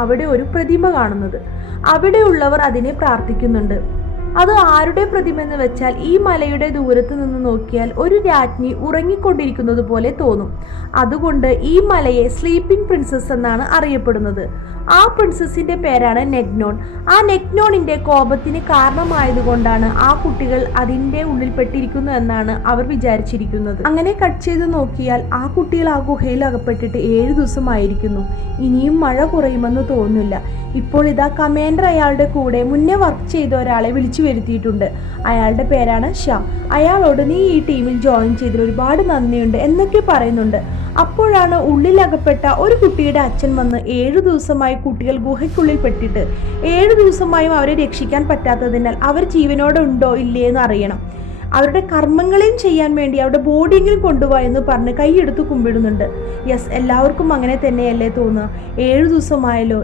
അവിടെ ഒരു പ്രതിമ കാണുന്നത്. അവിടെയുള്ളവർ അതിനെ പ്രാർത്ഥിക്കുന്നുണ്ട്. അത് ആരുടെ പ്രതിമ എന്ന് വെച്ചാൽ ഈ മലയുടെ ദൂരത്ത് നിന്ന് നോക്കിയാൽ ഒരു രാജ്ഞി ഉറങ്ങിക്കൊണ്ടിരിക്കുന്നത് പോലെ തോന്നും. അതുകൊണ്ട് ഈ മലയെ സ്ലീപ്പിംഗ് പ്രിൻസസ് എന്നാണ് അറിയപ്പെടുന്നത്. ആ പ്രിൻസസിന്റെ പേരാണ് നെഗ്നോൺ. ആ നെഗ്നോണിന്റെ കോപത്തിന് കാരണമായതുകൊണ്ടാണ് ആ കുട്ടികൾ അതിൻ്റെ ഉള്ളിൽ പെട്ടിരിക്കുന്നു എന്നാണ് അവർ വിചാരിച്ചിരിക്കുന്നത്. അങ്ങനെ കട്ട് ചെയ്ത് നോക്കിയാൽ ആ കുട്ടികൾ ആ ഗുഹയിൽ അകപ്പെട്ടിട്ട് 7 ദിവസമായിരിക്കുന്നു. ഇനിയും മഴ കുറയുമെന്ന് തോന്നുന്നില്ല. ഇപ്പോൾ ഇതാ കമാൻഡർ അയാളുടെ കൂടെ മുന്നേ വർക്ക് ചെയ്ത ഒരാളെ വിളിച്ചു വരുത്തിയിട്ടുണ്ട്. അയാളുടെ പേരാണ് ഷാ. അയാളോട് നീ ഈ ടീമിൽ ജോയിൻ ചെയ്തതിൽ ഒരുപാട് നന്ദിയുണ്ട് എന്നൊക്കെ പറയുന്നുണ്ട്. അപ്പോഴാണ് ഉള്ളിലകപ്പെട്ട ഒരു കുട്ടിയുടെ അച്ഛൻ വന്ന് 7 ദിവസമായി കുട്ടികൾ ഗുഹയ്ക്കുള്ളിൽ പെട്ടിട്ട് 7 ദിവസമായും അവരെ രക്ഷിക്കാൻ പറ്റാത്തതിനാൽ അവർ ജീവനോടെ ഉണ്ടോ ഇല്ലേ എന്ന് അറിയണം. അവരുടെ കർമ്മങ്ങളെയും ചെയ്യാൻ വേണ്ടി അവരുടെ ബോഡിയെങ്കിലും കൊണ്ടുപോവാ എന്ന് പറഞ്ഞ് കൈയെടുത്ത് കുമ്പിടുന്നുണ്ട്. യെസ്, എല്ലാവർക്കും അങ്ങനെ തന്നെയല്ലേ തോന്നുക. 7 ദിവസമായല്ലോ,